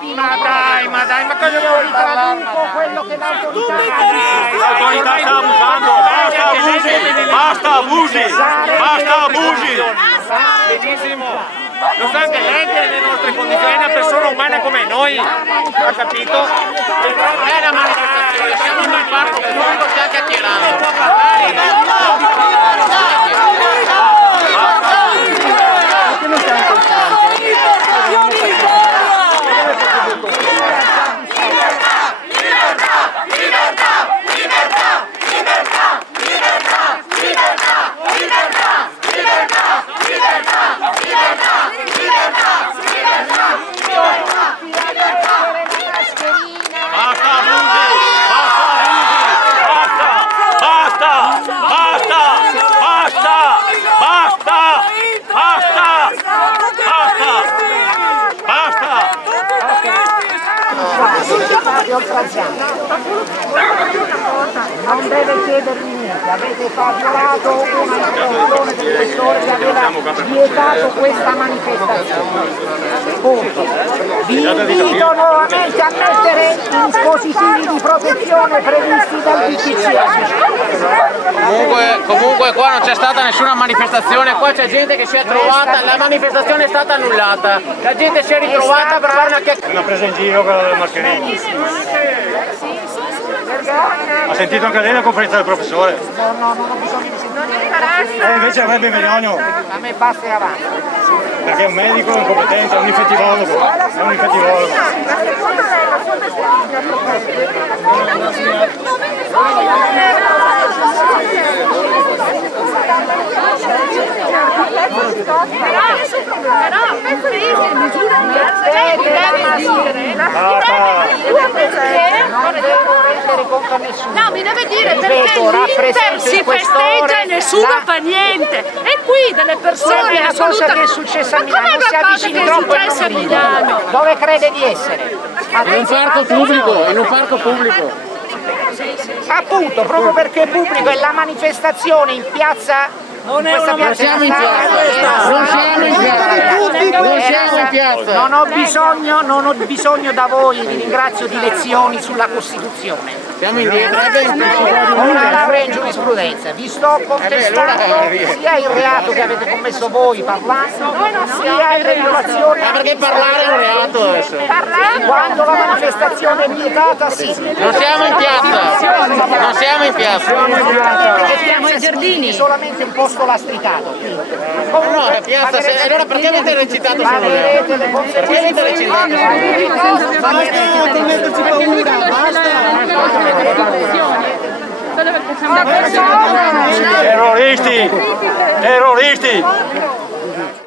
Ma dai, ma cosa vuoi Traduco quello che l'autorità L'autorità sta abusando, basta abusi! Benissimo. Lo sa anche lei che nelle nostre condizioni è una persona umana come noi, ha capito? È una manifestazione, siamo in un parco pubblico, stiamo chiacchierando. Può non deve chiedermi niente, avete violato una istruzione del questore che aveva vietato questa manifestazione. Punto. Vi invito nuovamente a mettere i dispositivi di protezione previsti dal DPCM. Comunque qua non c'è stata nessuna manifestazione, qua c'è gente che si è trovata, la manifestazione è stata annullata, la gente si è ritrovata per fare una chiacchierata. Una presa in giro quella del Marcherini. Ha sentito anche lei la conferenza del professore? No, non ho bisogno di sentire. Invece avrebbe bisogno. A me basta e avanti. Perché è un medico, è un competente, è un infettivologo. È un infettivologo. No, mi deve dire perché l'Inter si festeggia e nessuno fa niente. E qui delle persone è una cosa che è successa a Milano, non si avvicini troppo e non grida. Dove crede di essere? In un parco pubblico, in un parco pubblico. Appunto, proprio perché è pubblico e la manifestazione in piazza. Non siamo in piazza, non siamo in piazza. Non ho bisogno da voi, vi ringrazio, di lezioni sulla Costituzione. Siamo indietro. Una laurea in giurisprudenza, vi sto contestando sia il reato che avete commesso voi parlando, sia le violazioni. Ma perché parlare è un reato adesso? Quando la manifestazione è vietata, sì. Non siamo in piazza, non siamo in piazza. Siamo ai giardini. Solamente un posto lastricato. No, è piazza, allora perché avete recitato solo lei? Perché avete recitato solo lei? Terroristi!